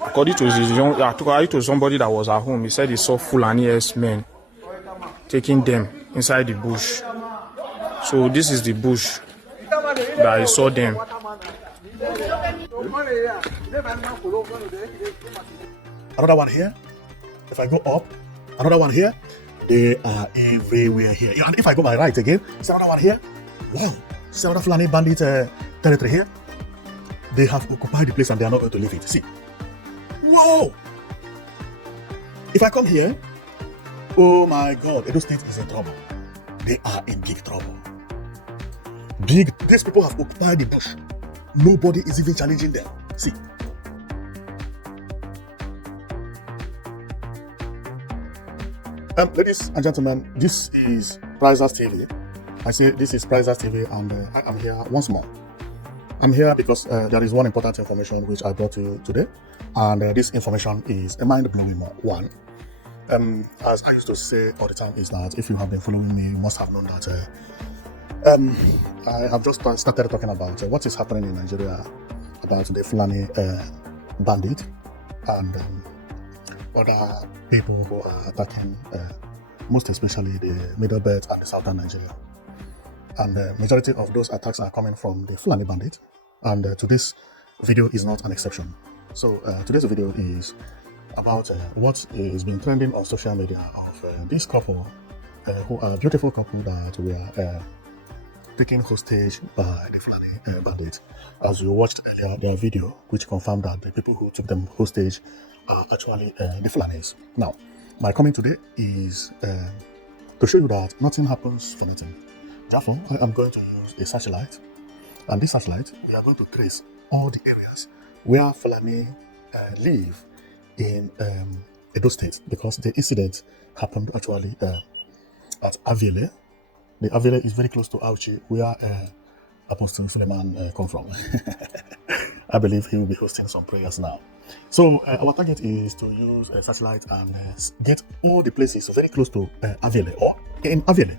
According to somebody that was at home, he said he saw Fulani men taking them inside the bush. So this is the bush that I saw them. Another one here. If I go up, another one here. They are everywhere here. And if I go my right again, see another one here. Wow, see another Fulani bandit territory here. They have occupied the place and they are not going to leave it. See. Whoa! If I come here, oh my God, Edo State is in trouble. They are in big trouble. These people have occupied the bush. Nobody is even challenging them. See. Ladies and gentlemen, this is Prizers TV. I say this is Prizers TV, and I am here once more. I'm here because there is one important information which I brought to you today, and this information is a mind-blowing one. As I used to say all the time, is that if you have been following me, you must have known that I have just started talking about what is happening in Nigeria about the Fulani bandit and other people who are attacking, most especially the Middle Belt and the Southern Nigeria. And the majority of those attacks are coming from the Fulani bandit, and today's video is not an exception. So today's video is about what is been trending on social media of this couple, who are a beautiful couple that were taken hostage by the Fulani bandit. As you watched earlier, their video, which confirmed that the people who took them hostage are actually the Fulanis. Now, my comment today is to show you that nothing happens for nothing. Therefore, I am going to use a satellite, and this satellite, we are going to trace all the areas where Fulani live in Edo State, because the incident happened actually at Aviele. The Aviele is very close to Auchi, where Apostle Suleiman come from. I believe he will be hosting some prayers now. So our target is to use a satellite and get all the places very close to Aviele or in Aviele.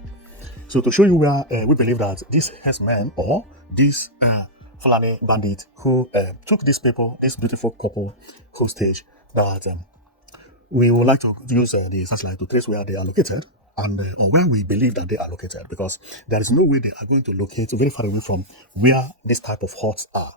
So to show you where we believe that these herdsmen or these Fulani bandit who took these people, this beautiful couple hostage, that we would like to use the satellite to trace where they are located and where we believe that they are located, because there is no way they are going to locate very far away from where this type of huts are.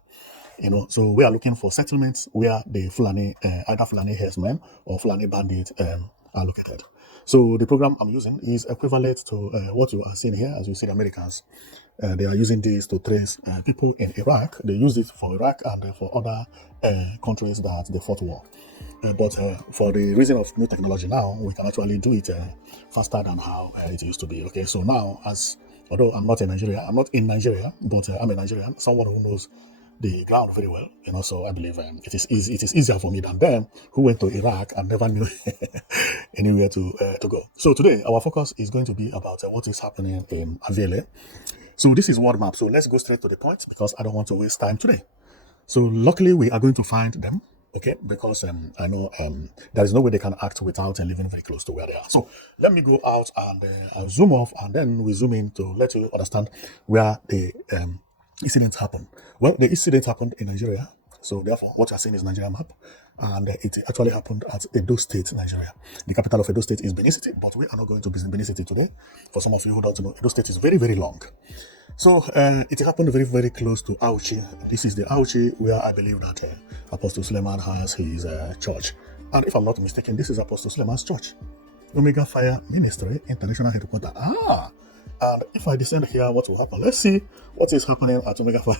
So we are looking for settlements where the Fulani, either Fulani herdsmen or Fulani bandits are located. So the program I'm using is equivalent to what you are seeing here. As you see, the Americans, they are using this to trace people in Iraq. They use it for Iraq and for other countries that they fought war. But for the reason of new technology now, we can actually do it faster than how it used to be. Okay, so now, although I'm not in Nigeria, but I'm a Nigerian, someone who knows the ground very well, so I believe it is easier for me than them who went to Iraq and never knew anywhere to go. So today our focus is going to be about what is happening in Aviele. So this is world map. So let's go straight to the point, because I don't want to waste time today. So luckily we are going to find them, okay, because I know there is no way they can act without living very close to where they are. So let me go out and I'll zoom off, and then we zoom in to let you understand where the incident happened. Well, the incident happened in Nigeria, so therefore what you are seeing is Nigeria map, and it actually happened at Edo State, Nigeria. The capital of Edo State is Benin City, but we are not going to Benin City today. For some of you who don't know, Edo State is very, very long. So it happened very, very close to Auchi. This is the Auchi where I believe that Apostle Suleiman has his church. And if I'm not mistaken, this is Apostle Suleiman's church. Omega Fire Ministry International Headquarters. And if I descend here, what will happen? Let's see what is happening at Omega Fire.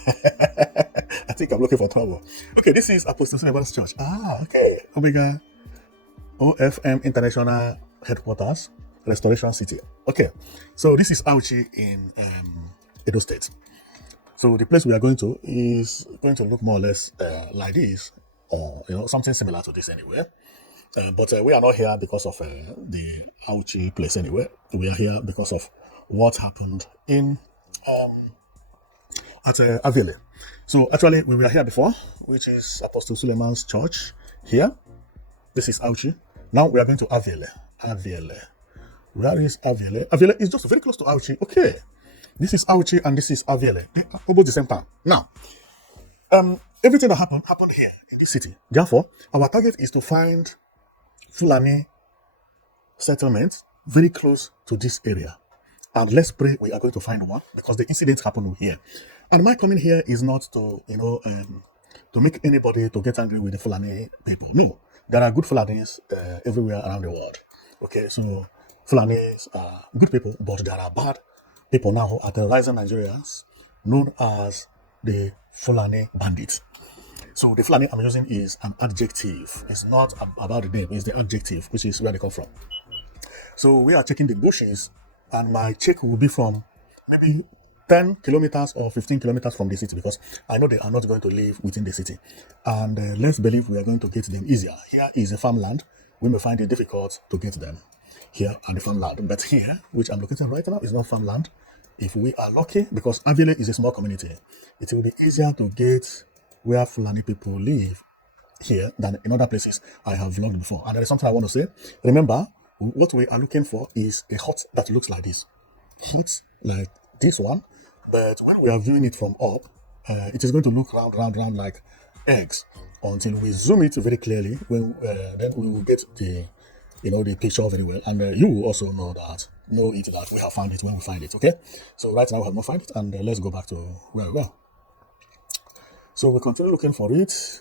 I think I'm looking for trouble. Okay, this is Apostle Suleiman's church. Okay. Omega OFM International Headquarters, Restoration City. Okay, so this is Auchi in Edo State. So the place we are going to is going to look more or less like this, or something similar to this anyway. But we are not here because of the Auchi place anyway. We are here because of what happened in at Aviele. So actually we were here before, which is Apostle Suleiman's church here. This is Auchi. Now we are going to Aviele. Aviele. Where is Aviele? Aviele is just very close to Auchi. Okay. This is Auchi and this is Aviele. They are almost the same time. Now, Everything that happened here in this city. Therefore, our target is to find Fulani settlements very close to this area. And let's pray we are going to find one because the incidents happen here. And my coming here is not to, to make anybody to get angry with the Fulani people. No, there are good Fulanis everywhere around the world. Okay, so Fulanis are good people, but there are bad people now who are terrorizing Nigerians, known as the Fulani bandits. So the Fulani I'm using is an adjective. It's not about the name, it's the adjective, which is where they come from. So we are checking the bushes, and my check will be from maybe 10 kilometers or 15 kilometers from the city because I know they are not going to live within the city. And let's believe we are going to get them easier. Here is a farmland. We may find it difficult to get them here at the farmland. But here, which I'm located right now, is not farmland. If we are lucky, because Aviele is a small community, it will be easier to get where Fulani people live here than in other places I have vlogged before. And there is something I want to say. Remember, what we are looking for is a hut that looks like this. Huts like this one, but when we are viewing it from up, it is going to look round like eggs until we zoom it very clearly. When then we will get the the picture very well, and you will also know that we have found it when we find it. Okay, so right now we have not found it, and let's go back to where we were. So we continue looking for it.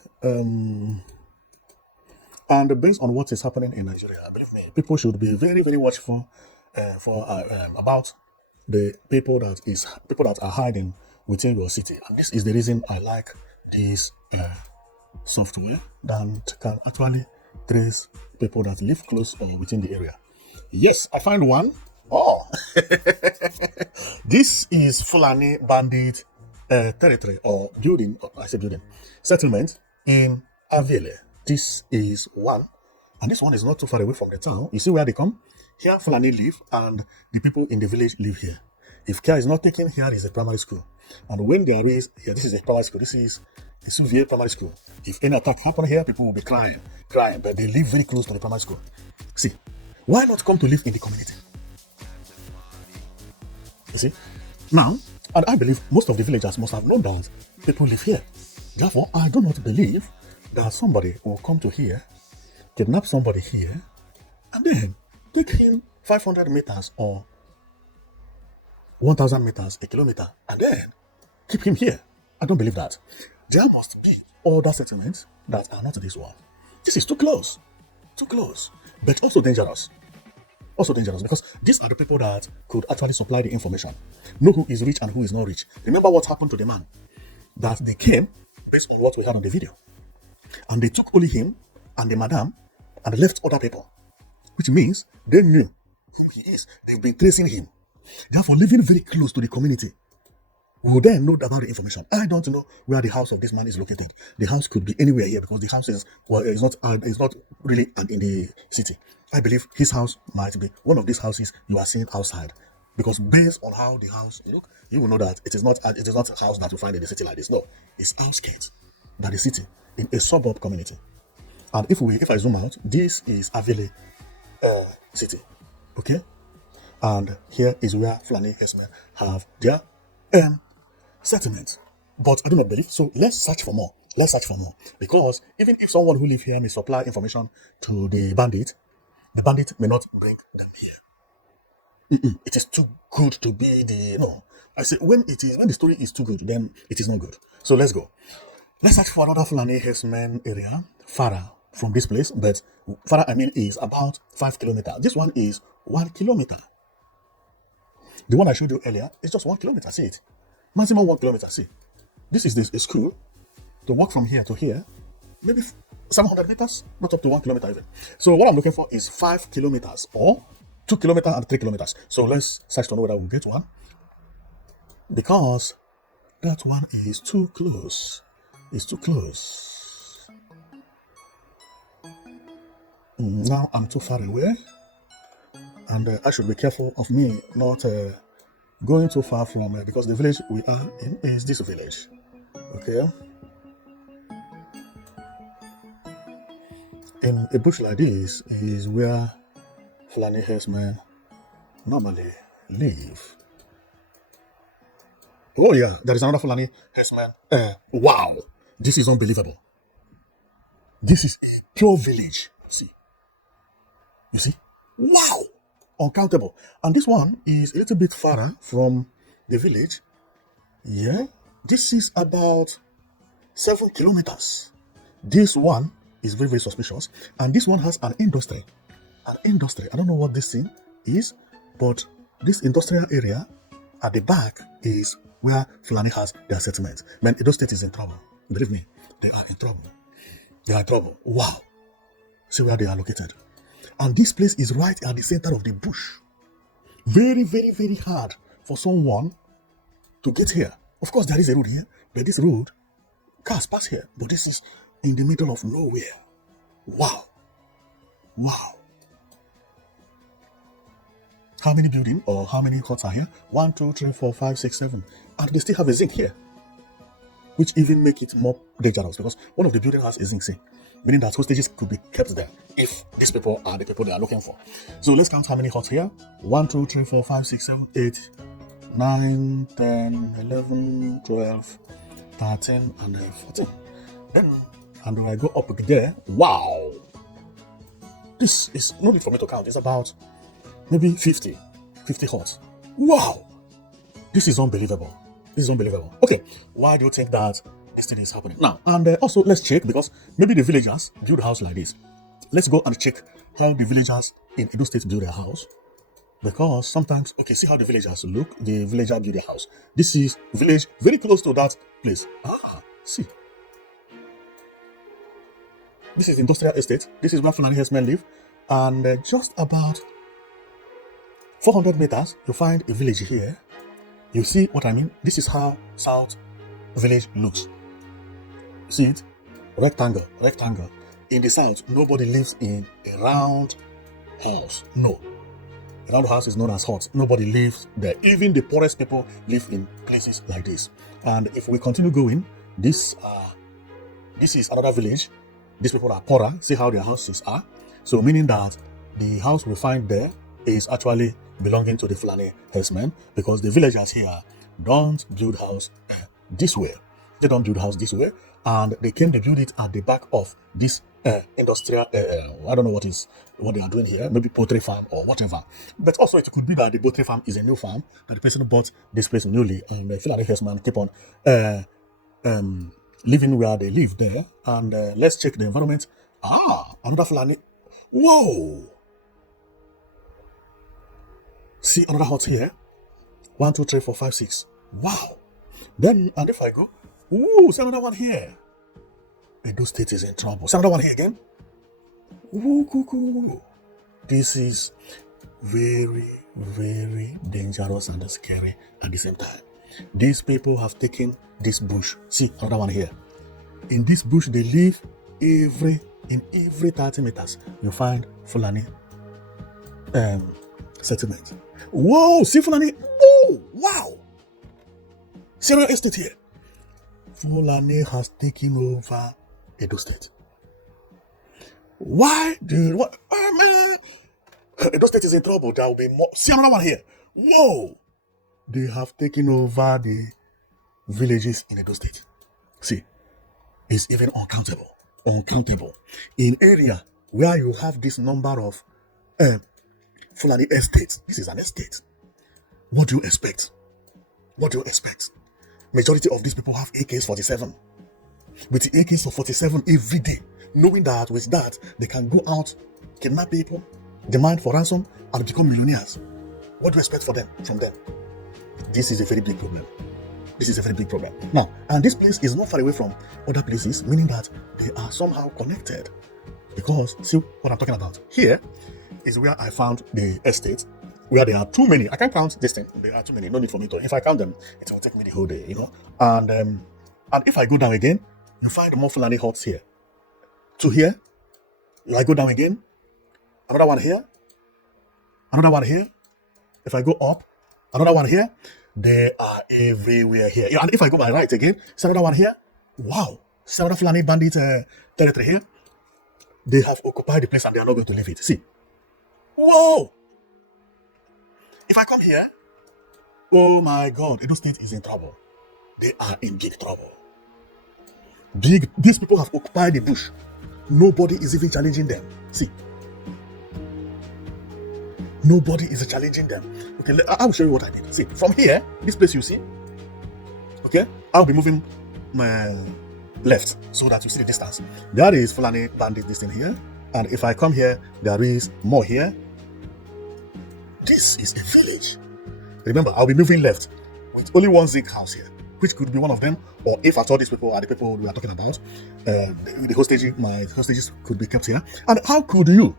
And based on what is happening in Nigeria, believe me, people should be very, very watchful about the people that are hiding within your city. And this is the reason I like this software that can actually trace people that live close or within the area. Yes, I find one. Oh, this is Fulani bandit territory or building. I say building settlement in Aviele. This is one, and this one is not too far away from the town. You see where they come? Here Fulani live, and the people in the village live here. If care is not taken, here is a primary school. And when they are raised here, this is a primary school. This is a severe primary school. If any attack happen here, people will be crying, but they live very close to the primary school. See, why not come to live in the community? You see? Now, and I believe most of the villagers must have known that people live here. Therefore, I do not believe that somebody will come to here, kidnap somebody here, and then take him 500 meters or 1,000 meters, a kilometer, and then keep him here. I don't believe that. There must be other settlements that are not this one. This is too close, but also dangerous. Also dangerous because these are the people that could actually supply the information, know who is rich and who is not rich. Remember what happened to the man? That they came based on what we had on the video. And they took only him and the madam and left other people, which means they knew who he is. They've been tracing him. Therefore, living very close to the community, we will then know about the information. I don't know where the house of this man is located. The house could be anywhere here because the house is not really in the city. I believe his house might be one of these houses you are seeing outside. Because based on how the house look, you will know that it is not a house that you find in the city like this. No, it's outskirts than the city, in a suburb community. And if I zoom out, this is Aviele city, okay? And here is where Fulani herdsmen have their settlement. But I do not believe, so let's search for more. Because even if someone who live here may supply information to the bandit may not bring them here. It is too good to be I say when the story is too good, then it is not good. So let's go. Let's search for another Fulani herdsman area, farther from this place, but farther is about 5 kilometers. This one is 1 kilometer. The one I showed you earlier is just 1 kilometer. See it, maximum 1 kilometer. See, this is a school. To walk from here to here, maybe 700 meters, not up to 1 kilometer even. So what I'm looking for is 5 kilometers or 2 kilometers and 3 kilometers. So let's search to know whether we'll get one, because that one is too close. It's too close. Now I'm too far away, and I should be careful of me not going too far from because the village we are in is this village. Okay. In a bush like this is where Fulani herdsmen normally live. Oh yeah, there is another Fulani herdsman. Wow, This is unbelievable. This is a pure village. See, you see? Wow! Uncountable. And this one is a little bit farther from the village. Yeah, this is about 7 kilometers. This one is very, very suspicious. And this one has an industry. An industry. I don't know what this thing is, but this industrial area at the back is where Fulani has their settlement. Man, Edo State is in trouble. Believe me, they are in trouble. They are in trouble. Wow. See where they are located. And this place is right at the center of the bush. Very, very, very hard for someone to get here. Of course, there is a road here, but this road, cars pass here. But this is in the middle of nowhere. Wow. Wow. How many buildings or how many huts are here? 1, 2, 3, 4, 5, 6, 7. And they still have a zinc here, which even make it more dangerous because one of the buildings has a zinc zinc, meaning that hostages could be kept there if these people are the people they are looking for. So let's count how many huts here. 1, 2, 3, 4, 5, 6, 7, 8, 9, 10, 11, 12, 13, and 14. Then, and when I go up there, wow! This is no need for me to count. It's about maybe 50 huts. Wow! This is unbelievable. This is unbelievable. Okay, why do you think that this thing is happening? Now, and also let's check because maybe the villagers build a house like this. Let's go and check how the villagers in Edo State build their house. Because sometimes, okay, see how the villagers look. The villager build their house. This is village very close to that place. Ah, see. This is industrial estate. This is where Fulani herdsmen live. And just about 400 meters, you find a village here. You see what I mean? This is how South Village looks. See it? Rectangle, rectangle. In the South, nobody lives in a round house. No. A round house is known as hut. Nobody lives there. Even the poorest people live in places like this. And if we continue going, this is another village. These people are poorer. See how their houses are. So meaning that the house we find there is actually belonging to the Fulani herdsmen because the villagers here don't build house this way. They don't build house this way, and they came to build it at the back of this industrial. I don't know what they are doing here. Maybe poultry farm or whatever. But also it could be that the poultry farm is a new farm that the person bought this place newly, and the Fulani herdsmen keep on living where they live there. And let's check the environment. Ah, another Fulani. Whoa. See another hut here. 1, 2, 3, 4, 5, 6. Wow. Then, and if I go, ooh, see another one here. Edo State is in trouble. See another one here again. Ooh, cool, cool. This is very, very dangerous and scary at the same time. These people have taken this bush. See another one here. In this bush, they live in every 30 meters. You find Fulani settlement. Whoa, see Fulani. Oh, wow. Serial estate here. Fulani has taken over Edo State. Why do you what? Oh, man. Edo State is in trouble. There will be more. See another one here. Whoa. They have taken over the villages in Edo State. See, it's even uncountable. Uncountable. In area where you have this number of Fulani estates. This is an estate. What do you expect? What do you expect? Majority of these people have AK-47. With the AK-47 every day, knowing that with that, they can go out, kidnap people, demand for ransom, and become millionaires. What do you expect from them? This is a very big problem. This is a very big problem. Now, and this place is not far away from other places, meaning that they are somehow connected. Because, see what I'm talking about? Here is where I found the estate, where there are too many. I can't count this thing. There are too many. No need for me to. If I count them, it will take me the whole day, you know. And if I go down again, you find more Fulani huts here. To here, I go down again. Another one here. Another one here. If I go up, another one here. They are everywhere here. And if I go by right again, it's another one here. Wow. It's another Fulani bandit territory here. They have occupied the place and they are not going to leave it. See. Whoa. If I come here, oh my God, Edo State is in trouble. They are in big trouble. These people have occupied the bush. Nobody is even challenging them. See, nobody is challenging them. Okay, I will show you what I did. See, from here, this place you see, okay, I'll be moving my left so that you see the distance. There is Fulani bandit this thing here, and if I come here, there is more here. This is a village. Remember, I'll be moving left with only one Zig house here, which could be one of them, or if at all these people are the people we are talking about, the hostages, my hostages could be kept here. And how could you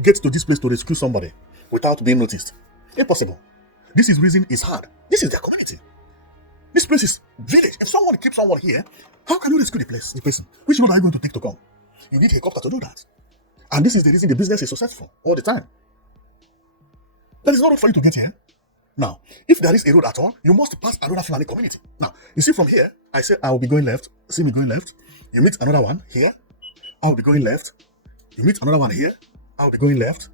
get to this place to rescue somebody without being noticed? Impossible. This is reason it's hard. This is their community. This place is village. If someone keeps someone here, how can you rescue the person? Which road are you going to take to come? You need a helicopter to do that. And this is the reason the business is successful all the time. There is no road for you to get here. Now, if there is a road at all, you must pass another Fulani community. Now, you see from here, I said I will be going left. See me going left. You meet another one here. I will be going left. You meet another one here. I will be going left.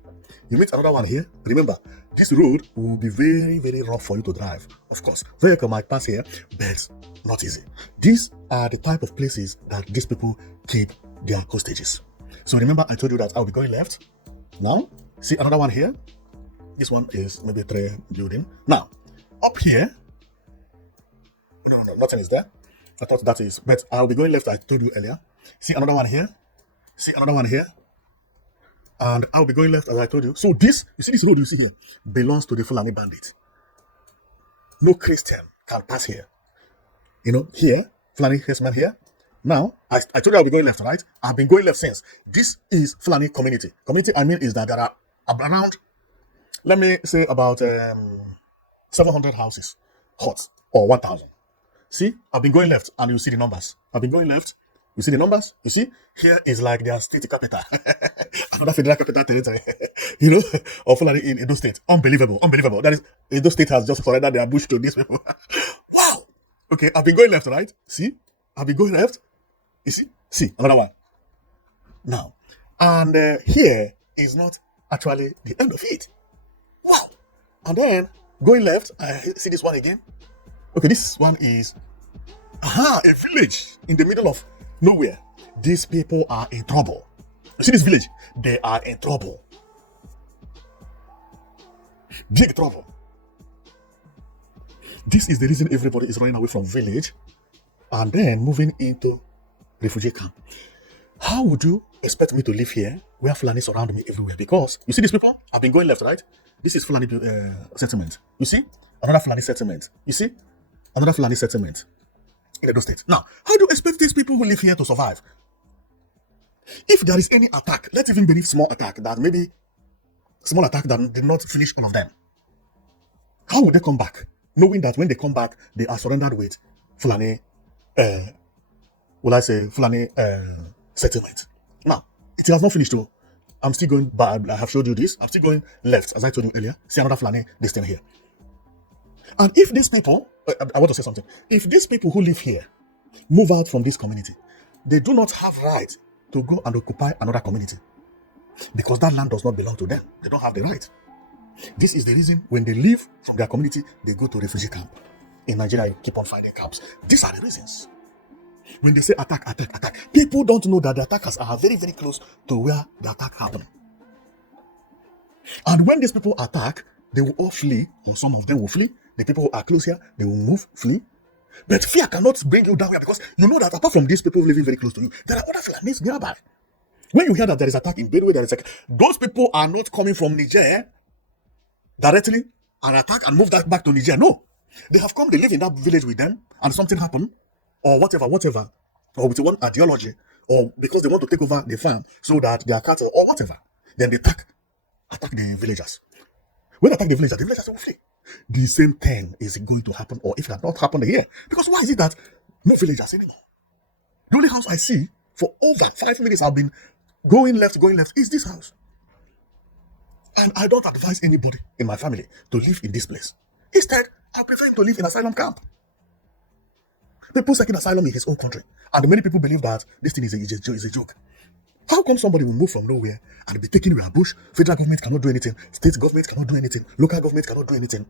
You meet another one here. Remember, this road will be very, very rough for you to drive. Of course, vehicle might pass here, but not easy. These are the type of places that these people keep their hostages. So remember, I told you that I'll be going left. Now, see another one here. This one is maybe 3 building. Now, up here, no, nothing is there. I thought that is, but I'll be going left. I told you earlier. See another one here. See another one here. And I'll be going left as I told you. So this, you see this road you see here, belongs to the Fulani bandit. No Christian can pass here. You know, here, Fulani herdsman here. Now, I told you I'll be going left, right? I've been going left since. This is Fulani community. Community, I mean, is that there are around, let me say about 700 houses, huts, or 1,000. See, I've been going left, and you see the numbers. I've been going left. You see the numbers? You see? Here is like their state capital. Another federal capital territory. You know? Of Fulani in Edo State. Unbelievable. Unbelievable. That is, Edo State has just surrendered their bush to these people. Wow! Okay, I've been going left, right? See? I've been going left. You see? See, another one. Now, and here is not actually the end of it. Wow! And then, going left, I see this one again. Okay, this one is, a village in the middle of nowhere. These people are in trouble. You see this village? They are in trouble. Big trouble. This is the reason everybody is running away from village and then moving into refugee camp. How would you expect me to live here where Fulani surround me everywhere? Because you see these people? I've been going left, right? This is Fulani settlement. You see? Another Fulani settlement. You see? Another Fulani settlement in Edo State. Now, how do you expect these people who live here to survive? If there is any attack, let's even believe small attack that did not finish all of them. How would they come back? Knowing that when they come back, they are surrendered with Fulani, Fulani settlement. Now, it has not finished though. I'm still going, but I have showed you this. I'm still going left, as I told you earlier. See another Fulani, this thing here. And if these people, I want to say something. If these people who live here move out from this community, they do not have right to go and occupy another community because that land does not belong to them. They don't have the right. This is the reason when they leave from their community, they go to refugee camp. In Nigeria, you keep on finding camps. These are the reasons. When they say attack, attack, attack, people don't know that the attackers are very, very close to where the attack happened. And when these people attack, they will all flee, or some of them will flee. The people who are close here, they will move, flee. But fear cannot bring you down here because you know that apart from these people living very close to you, there are other Fulanis nearby. When you hear that there is attack in Benue, there is those people are not coming from Niger directly and attack and move that back to Niger. No. They have come, they live in that village with them, and something happened, or whatever, or with one ideology, or because they want to take over the farm so that they are cattle, or whatever. Then they attack the villagers. When they attack the villagers will flee. The same thing is going to happen, or if it had not happened here. Because why is it that no villagers anymore? The only house I see for over 5 minutes I've been going left, is this house. And I don't advise anybody in my family to live in this place. Instead, I prefer him to live in asylum camp. People seeking asylum in his own country. And many people believe that this thing is a joke. How come somebody will move from nowhere and be taken with a bush? Federal government cannot do anything. State government cannot do anything. Local government cannot do anything.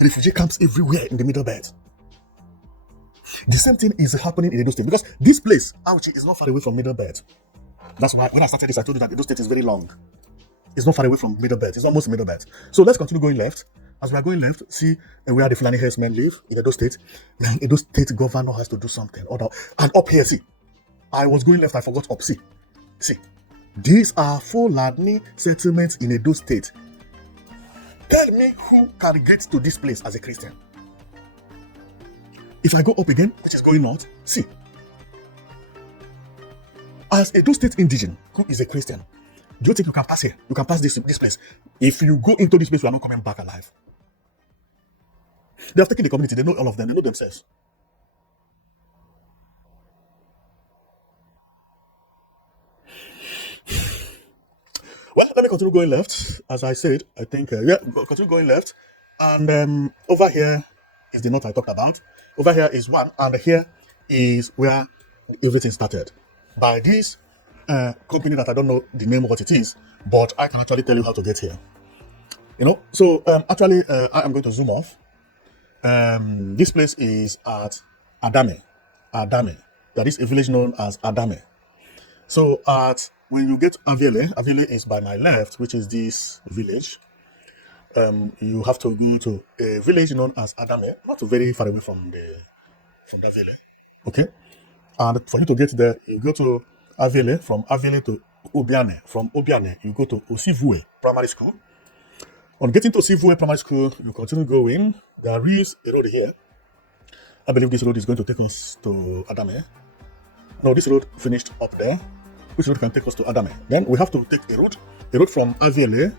Refugee camps everywhere in the Middle Belt. The same thing is happening in Edo State because this place, Auchi, is not far away from Middle Belt. That's why when I started this, I told you that Edo State is very long. It's not far away from Middle Belt. It's almost Middle Belt. So let's continue going left. As we are going left, see where the Fulani herdsmen live in Edo State. Now, Edo State governor has to do something. And up here, see. I was going left, I forgot up. See. These are Fulani settlements in Edo State. Tell me who can get to this place as a Christian. If I go up again, which is going north, see. As Edo State indigene, who is a Christian, do you think you can pass here? You can pass this place. If you go into this place, you are not coming back alive. They have taken the community. They know all of them. They know themselves. Well, let me continue going left. As I said, I think, continue going left. And over here is the north I talked about. Over here is one. And here is where everything started. By this company that I don't know the name of what it is, but I can actually tell you how to get here. So actually, I am going to zoom off. This place is at Adame. That is a village known as Adame. So when you get Aviele is by my left, which is this village. You have to go to a village known as Adame, not very far away from that village. Okay, and for you to get there, you go to Aviele. From Aviele to Obiane. From Obiane, you go to Osivue Primary School. On getting to Osivue Primary School, you continue going. There is a road here. I believe this road is going to take us to Adame. No, this road finished up there. Which road can take us to Adame? Then we have to take a road from Aviele,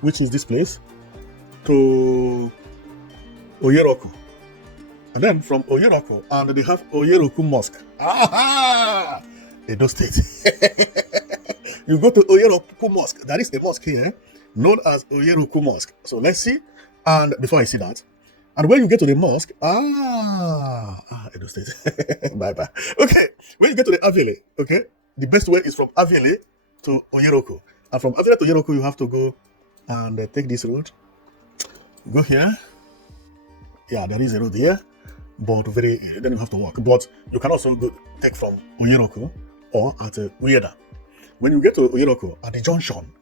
which is this place, to Oyeroku. And then from Oyeroku, and they have Oyeroku Mosque. Aha! Edo State. You go to Oyeroku Mosque. There is a mosque here known as Oyeroku Mosque. So let's see. And before I see that, and when you get to the mosque, Edo State. Bye. Okay, when you get to the Aviele, okay, the best way is from Aviele to Oyeroku. And from Aviele to Oyeroku, you have to go and take this road. Go here. Yeah, there is a road here, but then you have to walk. But you can also take from Oyeroku or at Uyeda. When you get to Oyeroku, at the junction,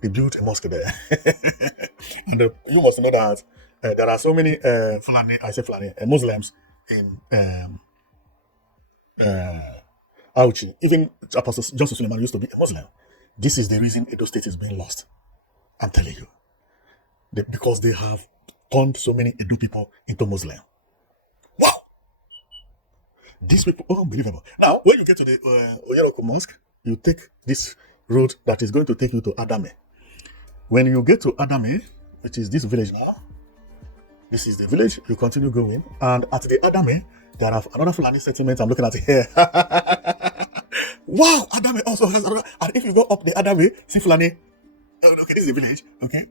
they built a mosque there. And you must know that there are so many Muslims in Auchi. Even Apostle Joseph Suleiman used to be a Muslim. This is the reason Edo State is being lost. I'm telling you. Because they have turned so many Edo people into Muslim. Wow! These people, unbelievable. Now, when you get to the Oyeroku Mosque, you take this road that is going to take you to Adame. When you get to Adame, which is this village now, this is the village, you continue going, and at the Adame, there are another Fulani settlement I'm looking at here. Wow! Adame also has another, and if you go up the Adame, see Fulani, okay, this is the village, okay?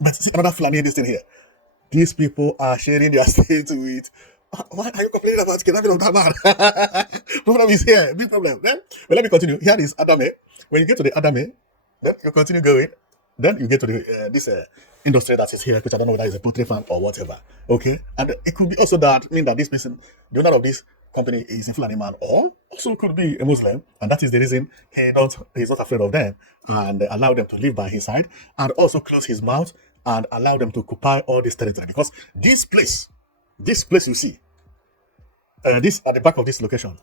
But see another Fulani this thing here. These people are sharing their state with. Why are you complaining about kidnapping of that man? Problem is here, big problem. Then, well, let me continue. Here is Adame. When you get to the Adame, then you continue going. Then you get to the this industry that is here, which I don't know whether it's a poultry farm or whatever. Okay, and it could be also that mean that this person, the owner of this company, is a Fulani man, or also could be a Muslim, and that is the reason he's not afraid of them and allow them to live by his side, and also close his mouth and allow them to occupy all this territory. Because this place you see, this at the back of this location.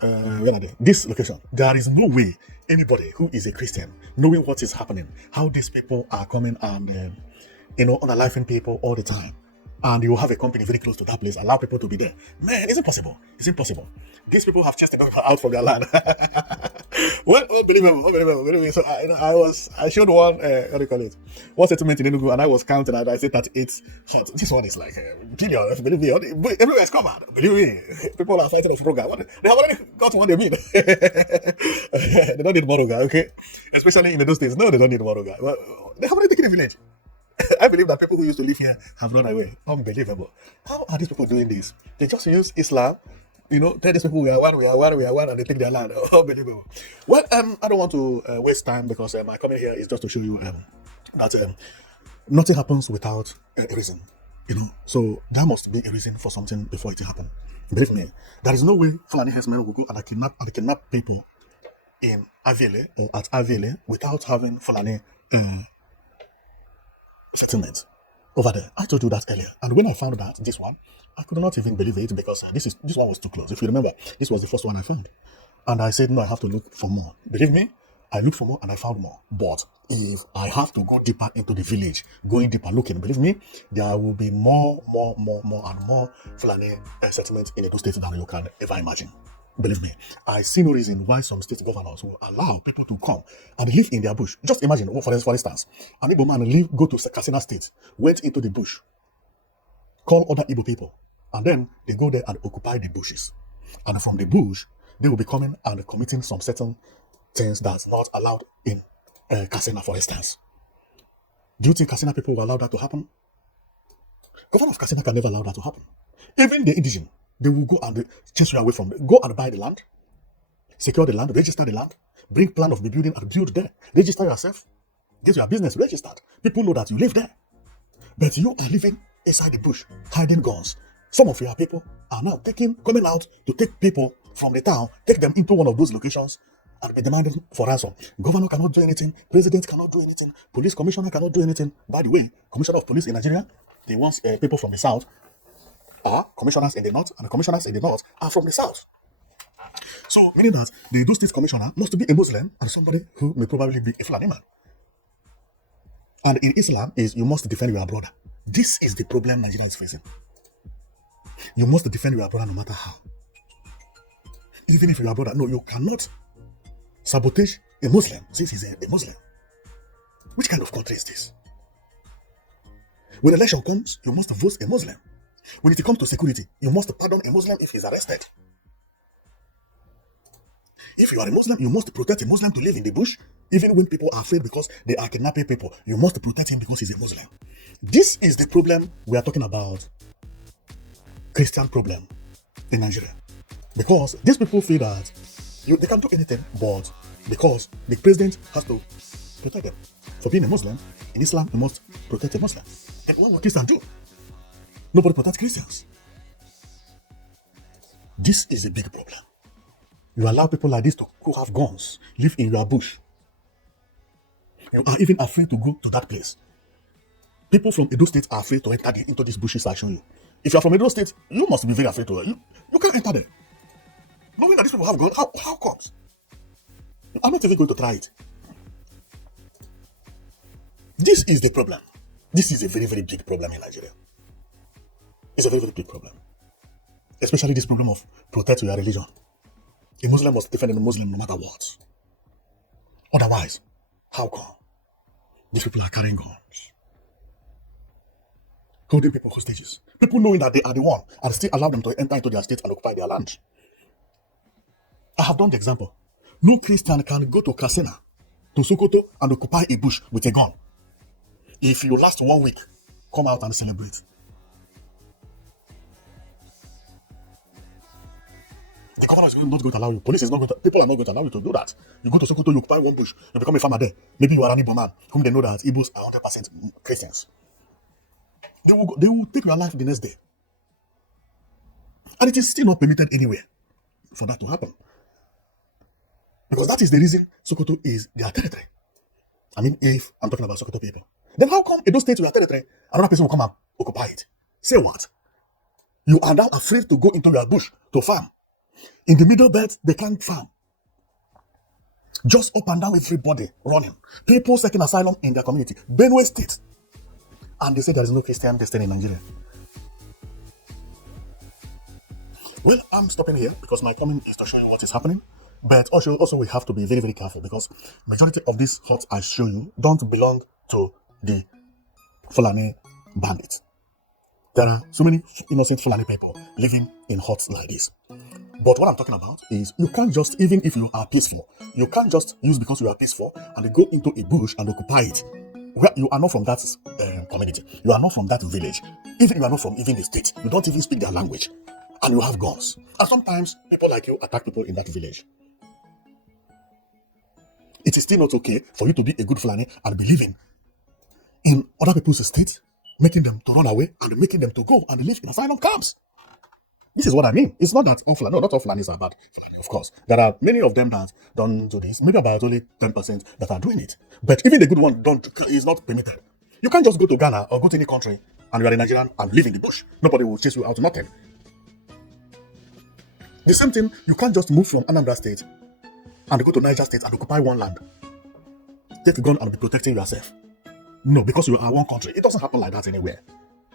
Where are they? This location. There is no way anybody who is a Christian, knowing what is happening, how these people are coming and unaliving people all the time, and you have a company very close to that place, allow people to be there. Man, it's impossible. It's impossible. These people have chased them out from their land. Well, unbelievable. So I showed one, what do you call it? One settlement in Enugu, and I was counting, and I said 38 huts. This one is like billion. Believe me, everywhere is covered. Believe me, people are fighting of program. They have already got what they mean. They don't need Moruga, okay? Especially in those states. No, they don't need Moruga. Well, they have already taken the village. I believe that people who used to live here have run away. Unbelievable. How are these people doing this? They just use Islam, tell these people we are one, and they take their land. Unbelievable. Well, I don't want to waste time because my comment here is just to show you that nothing happens without a reason. So there must be a reason for something before it happened. Believe me, there is no way Fulani herdsmen will go and kidnap people in Aviele or at Aviele without having Fulani settlement over there. I told you that earlier. And when I found that this one, I could not even believe it because this one was too close. If you remember, this was the first one I found. And I said, no, I have to look for more. Believe me, I looked for more and I found more. But if I have to go deeper into the village, going deeper looking, believe me, there will be more and more Fulani settlements in Edo State than you can ever imagine. Believe me, I see no reason why some state governors will allow people to come and live in their bush. Just imagine, for instance, an Igbo man go to Katsina State, went into the bush, call other Igbo people, and then they go there and occupy the bushes. And from the bush, they will be coming and committing some certain things that's not allowed in Katsina, for instance. Do you think Katsina people will allow that to happen? Governor of Katsina can never allow that to happen. Even the indigenous, they will go and chase you away from it. Go and buy the land, secure the land, register the land, bring plan of the building and build there. Register yourself, get your business registered. People know that you live there. But you are living inside the bush, hiding guns. Some of your people are now coming out to take people from the town, take them into one of those locations and be demanding for ransom. Governor cannot do anything, president cannot do anything, police commissioner cannot do anything. By the way, commissioner of police in Nigeria, they want people from the south are commissioners in the north, and the commissioners in the north are from the south. So, meaning that the Edo State commissioner must be a Muslim and somebody who may probably be a Fulani man. And in Islam is you must defend your brother. This is the problem Nigeria is facing. You must defend your brother no matter how. Even if you are a brother, no, you cannot sabotage a Muslim since he's a Muslim. Which kind of country is this? When election comes, you must vote a Muslim. When it comes to security, you must pardon a Muslim if he's arrested. If you are a Muslim, you must protect a Muslim to live in the bush, even when people are afraid because they are kidnapping people. You must protect him because he's a Muslim. This is the problem we are talking about, Christian problem in Nigeria. Because these people feel that they can do anything, but because the president has to protect them. For being a Muslim, in Islam, you must protect a Muslim. And what will Christians do? Nobody protects Christians. This is a big problem. You allow people like this who have guns live in your bush. You are even afraid to go to that place. People from Edo State are afraid to enter into these bushes I show you. If you are from Edo State, you must be very afraid to you can't enter there. Knowing that these people have guns, how comes? I'm not even going to try it. This is the problem. This is a very, very big problem in Nigeria. It's a very, very big problem. Especially this problem of protect your religion. A Muslim must defend a Muslim no matter what. Otherwise, how come? These people are carrying guns, holding people hostages. People knowing that they are the one and still allow them to enter into their state and occupy their land. I have done the example. No Christian can go to Katsina, to Sokoto and occupy a bush with a gun. If you last 1 week, come out and celebrate. The governor is not going to allow you. Police is not going to. People are not going to allow you to do that. You go to Sokoto, you occupy one bush, you become a farmer there. Maybe you are an Igbo man, whom they know that Igbos are 100% Christians. They will take your life the next day. And it is still not permitted anywhere for that to happen. Because that is the reason Sokoto is their territory. I mean, if I'm talking about Sokoto people, then how come Edo State to your territory, another person will come and occupy it? Say what? You are now afraid to go into your bush to farm. In the middle belt, they can't farm. Just up and down, everybody running. People seeking asylum in their community. Benue State. And they say there is no Christian destiny in Nigeria. Well, I'm stopping here because my comment is to show you what is happening. But also we have to be very, very careful because majority of these huts I show you don't belong to the Fulani bandits. There are so many innocent Fulani people living in huts like this. But what I'm talking about is you can't just, even if you are peaceful, you can't just use because you are peaceful and go into a bush and occupy it. Well, you are not from that community. You are not from that village. Even you are not from even the state. You don't even speak their language. And you have guns. And sometimes people like you attack people in that village. It is still not okay for you to be a good Fulani and be living in other people's state making them to run away and making them to go and live in asylum camps. This is what I mean. It's not that all Fulani, no, not all Fulanis are bad. Fulani, of course. There are many of them that don't do this. Maybe about only 10% that are doing it. But even the good one is not permitted. You can't just go to Ghana or go to any country and you are a Nigerian and live in the bush. Nobody will chase you out to nothing. The same thing, you can't just move from Anambra State and go to Niger State and occupy one land. Take a gun and be protecting yourself. No, because you are one country. It doesn't happen like that anywhere.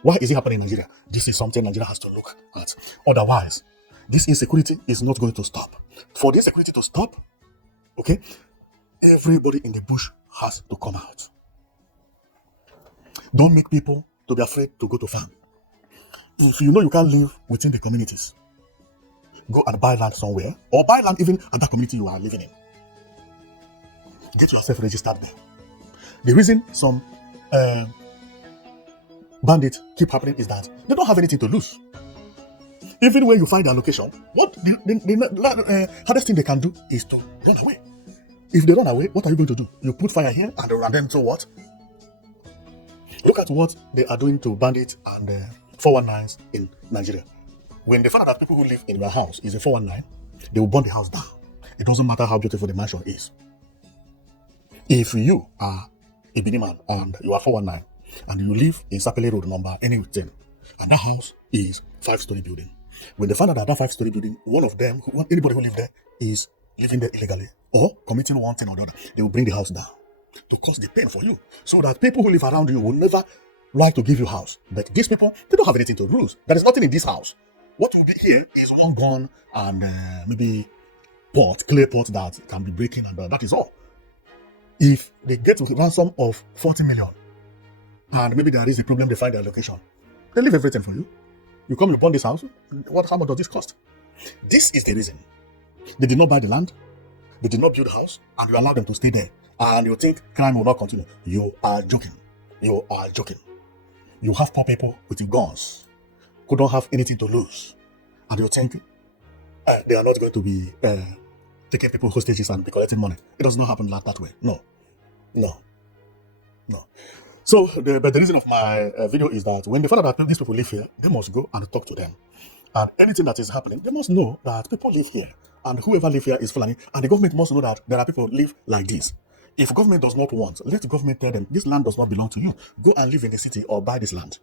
Why is it happening in Nigeria? This is something Nigeria has to look at. Otherwise, this insecurity is not going to stop. For the insecurity to stop, okay, everybody in the bush has to come out. Don't make people to be afraid to go to farm. If you know you can't live within the communities, go and buy land somewhere, or buy land even at that community you are living in. Get yourself registered there. The reason some bandits keep happening is that they don't have anything to lose. Even when you find their location, what the hardest thing they can do is to run away. If they run away, what are you going to do? You put fire here and then so what? Look at what they are doing to bandits and 419s in Nigeria. When they find out that people who live in your house is a 419, they will burn the house down. It doesn't matter how beautiful the mansion is. If you are a Bini man and you are 419 and you live in Sapele Road number anything, and that house is 5-story building. When they find out that 5-story building, one of them, anybody who lives there is living there illegally or committing one thing or another, they will bring the house down to cause the pain for you, so that people who live around you will never like to give you house. But these people, they don't have anything to lose. There is nothing in this house. What will be here is one gun and maybe clay pot that can be breaking, and that is all. If they get a ransom of 40 million, and maybe there is a problem, they find their location, they leave everything for you. You come, you burn this house. How much does this cost? This is the reason. They did not buy the land, they did not build the house, and you allow them to stay there. And you think crime will not continue. You are joking. You are joking. You have poor people with guns who don't have anything to lose, and you think they are not going to be taking people hostages and be collecting money. It does not happen that way. No. So, but the reason of my video is that when they find out that these people live here, they must go and talk to them. And anything that is happening, they must know that people live here, and whoever live here is Fulani, and the government must know that there are people who live like this. If government does not want, let the government tell them, this land does not belong to you. Go and live in the city or buy this land.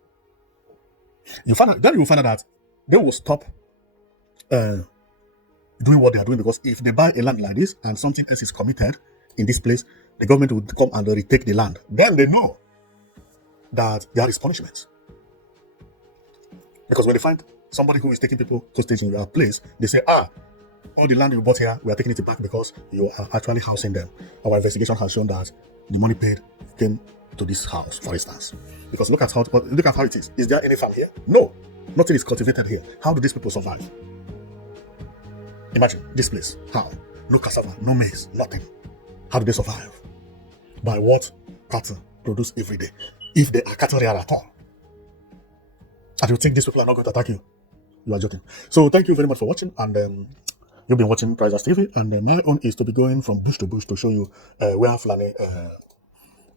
Then you will find out that they will stop doing what they are doing, because if they buy a land like this and something else is committed in this place, the government will come and retake the land. Then they know that there is punishment. Because when they find somebody who is taking people hostage in your place, they say, all the land you bought here, we are taking it back because you are actually housing them. Our investigation has shown that the money paid came to this house, for instance. Because look at how it is. Is there any farm here? No. Nothing is cultivated here. How do these people survive? Imagine this place. How? No cassava, no maize, nothing. How do they survive? By what cattle produce every day? If they are cattle reared at all. And you think these people are not going to attack you? You are joking. So thank you very much for watching, and you've been watching Prizers TV, and my own is to be going from bush to bush to show you where Fulani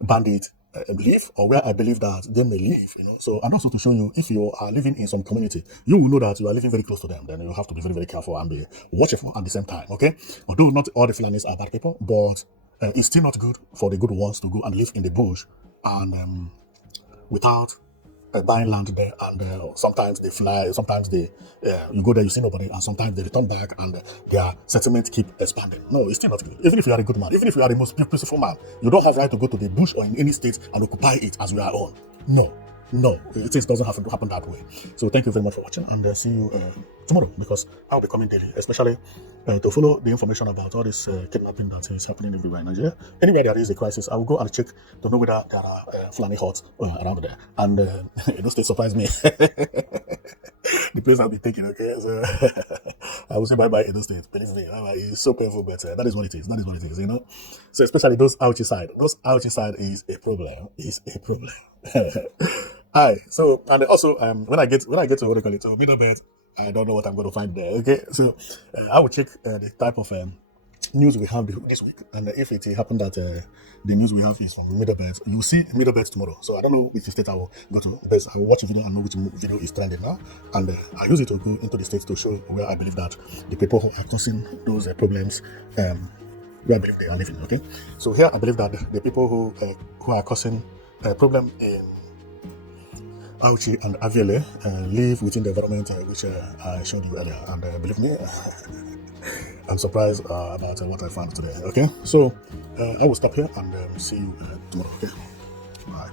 bandits live, or where I believe that they may live, So, and also to show you, if you are living in some community, you will know that you are living very close to them. Then you have to be very, very careful and be watchful at the same time, okay? Although not all the Fulanis are bad people, but it's still not good for the good ones to go and live in the bush and without buying land there, and sometimes they fly, sometimes they you go there, you see nobody, and sometimes they return back and their settlements keep expanding. No, it's still not good. Even if you are a good man, even if you are the most peaceful man, you don't have right to go to the bush or in any state and occupy it as your own. No, it doesn't have to happen that way. So thank you very much for watching, and see you tomorrow, because I'll be coming daily, especially to follow the information about all this kidnapping that is happening everywhere in Nigeria. Anywhere there is a crisis, I will go and check to know whether there are Fulani huts around there. And Edo State surprised me. The place I'll be taking, okay? So I will say bye-bye Edo State. Believe me, it's so painful, but that is what it is. That is what it is, So especially those Auchi side. Those Auchi side is a problem. Hi. So, and also when I get to what do you call it, middle bed, I don't know what I'm going to find there. Okay, so I will check the type of news we have this week, and if it happened that the news we have is from Middle Belt, you'll see Middle Belt tomorrow. So I don't know which state I will go to, but I will watch a video and know which video is trending now, and I use it to go into the states to show where I believe that the people who are causing those problems, where I believe they are living. Okay, so here I believe that the people who are causing a problem in Auchi and Aviele live within the environment which I showed you earlier, and believe me, I'm surprised about what I found today. Okay, so I will stop here and see you tomorrow. Okay, bye.